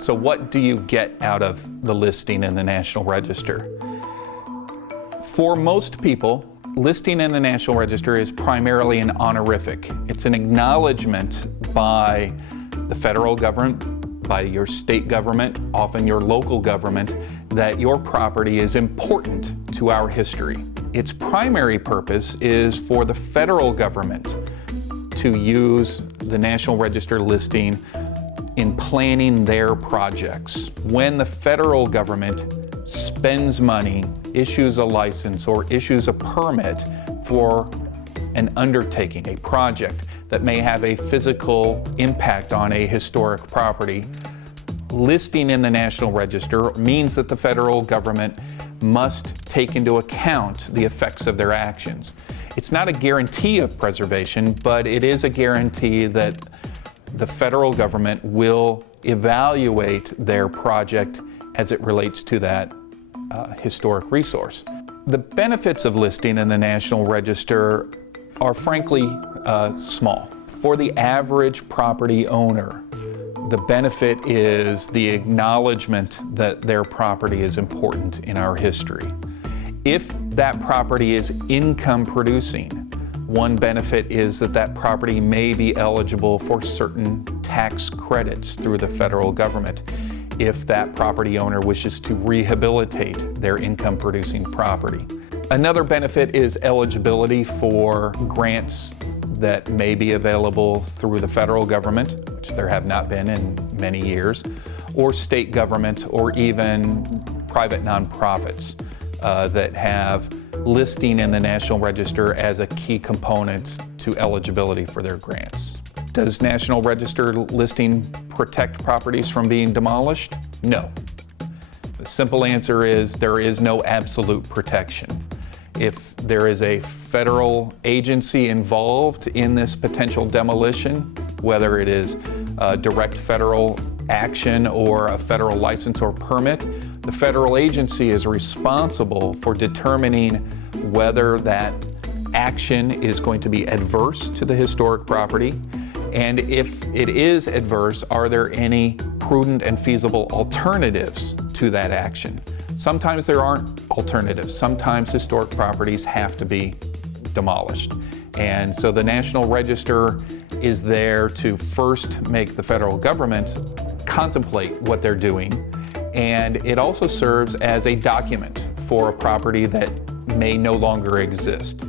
So what do you get out of the listing in the National Register? For most people, listing in the National Register is primarily an honorific. It's an acknowledgement by the federal government, by your state government, often your local government, that your property is important to our history. Its primary purpose is for the federal government to use the National Register listing in planning their projects. When the federal government spends money, issues a license, or issues a permit for an undertaking, a project that may have a physical impact on a historic property, listing in the National Register means that the federal government must take into account the effects of their actions. It's not a guarantee of preservation, but it is a guarantee that the federal government will evaluate their project as it relates to that historic resource. The benefits of listing in the National Register are frankly small. For the average property owner, the benefit is the acknowledgement that their property is important in our history. If that property is income producing, one benefit is that that property may be eligible for certain tax credits through the federal government if that property owner wishes to rehabilitate their income producing property. Another benefit is eligibility for grants that may be available through the federal government, which there have not been in many years, or state government, or even private nonprofits that have listing in the National Register as a key component to eligibility for their grants. Does National Register listing protect properties from being demolished? No. The simple answer is there is no absolute protection. If there is a federal agency involved in this potential demolition, whether it is direct federal action or a federal license or permit, the federal agency is responsible for determining whether that action is going to be adverse to the historic property, and if it is adverse, are there any prudent and feasible alternatives to that action? Sometimes there aren't alternatives. Sometimes historic properties have to be demolished. And so the National Register is there to first make the federal government contemplate what they're doing, and it also serves as a document for a property that may no longer exist.